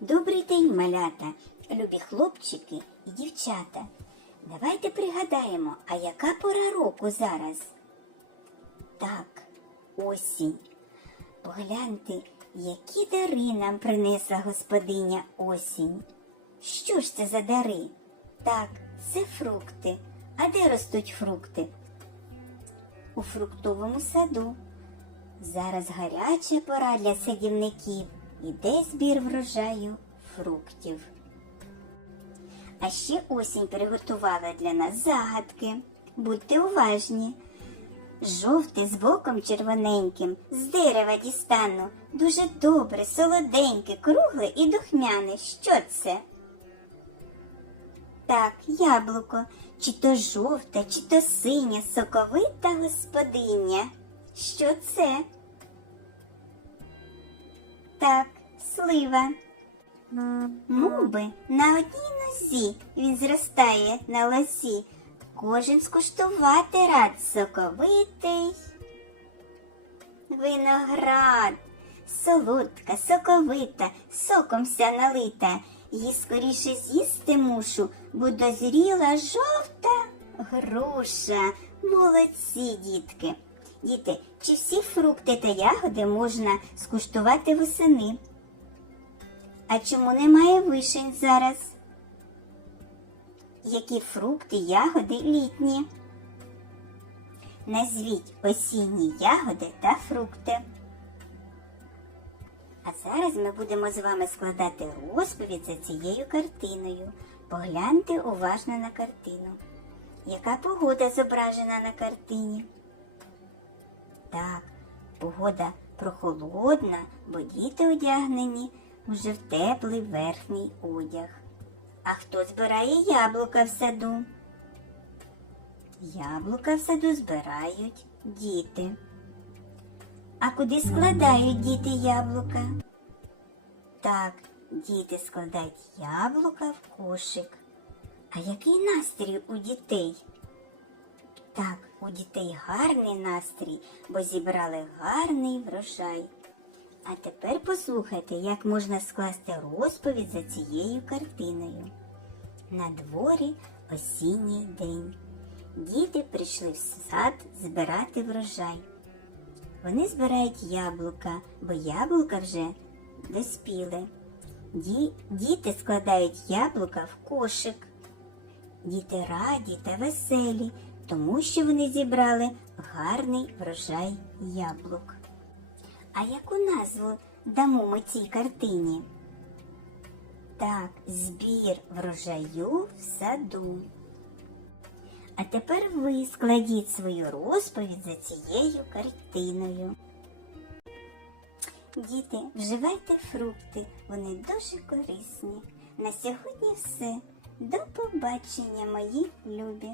Добрий день, малята, любі хлопчики і дівчата. Давайте пригадаємо, а яка пора року зараз? Так, осінь. Погляньте, які дари нам принесла господиня осінь. Що ж це за дари? Так, це фрукти. А де ростуть фрукти? У фруктовому саду. Зараз гаряча пора для садівників. Іде збір врожаю фруктів. А ще осінь приготувала для нас загадки. Будьте уважні. Жовте з боком червоненьким, з дерева дістану. Дуже добре, солоденьке, кругле і духмяне. Що це? Так, яблуко, чи то жовта, чи то синя, соковита господиня. Що це? Так, слива. Муби на одній нозі він зростає на лозі. Кожен скуштувати рад соковитий. Виноград, солодка, соковита, соком вся налита. Її скоріше з'їсти мушу, бо дозріла жовта груша. Молодці, дітки. Діти, чи всі фрукти та ягоди можна скуштувати восени? А чому немає вишень зараз? Які фрукти, ягоди літні? Назвіть осінні ягоди та фрукти. А зараз ми будемо з вами складати розповідь за цією картиною. Погляньте уважно на картину. Яка погода зображена на картині? Так, погода прохолодна, бо діти одягнені уже в теплий верхній одяг. А хто збирає яблука в саду? Яблука в саду збирають діти. А куди складають діти яблука? Так, діти складають яблука в кошик. А який настрій у дітей? Так, у дітей гарний настрій, бо зібрали гарний врожай. А тепер послухайте, як можна скласти розповідь за цією картиною. На дворі осінній день. Діти прийшли в сад збирати врожай. Вони збирають яблука, бо яблука вже доспіли. Ді- Діти складають яблука в кошик. Діти раді та веселі, тому що вони зібрали гарний врожай яблук. А яку назву дамо ми цій картині? Так, збір врожаю в саду. А тепер ви складіть свою розповідь за цією картиною. Діти, вживайте фрукти, вони дуже корисні. На сьогодні все. До побачення, мої любі.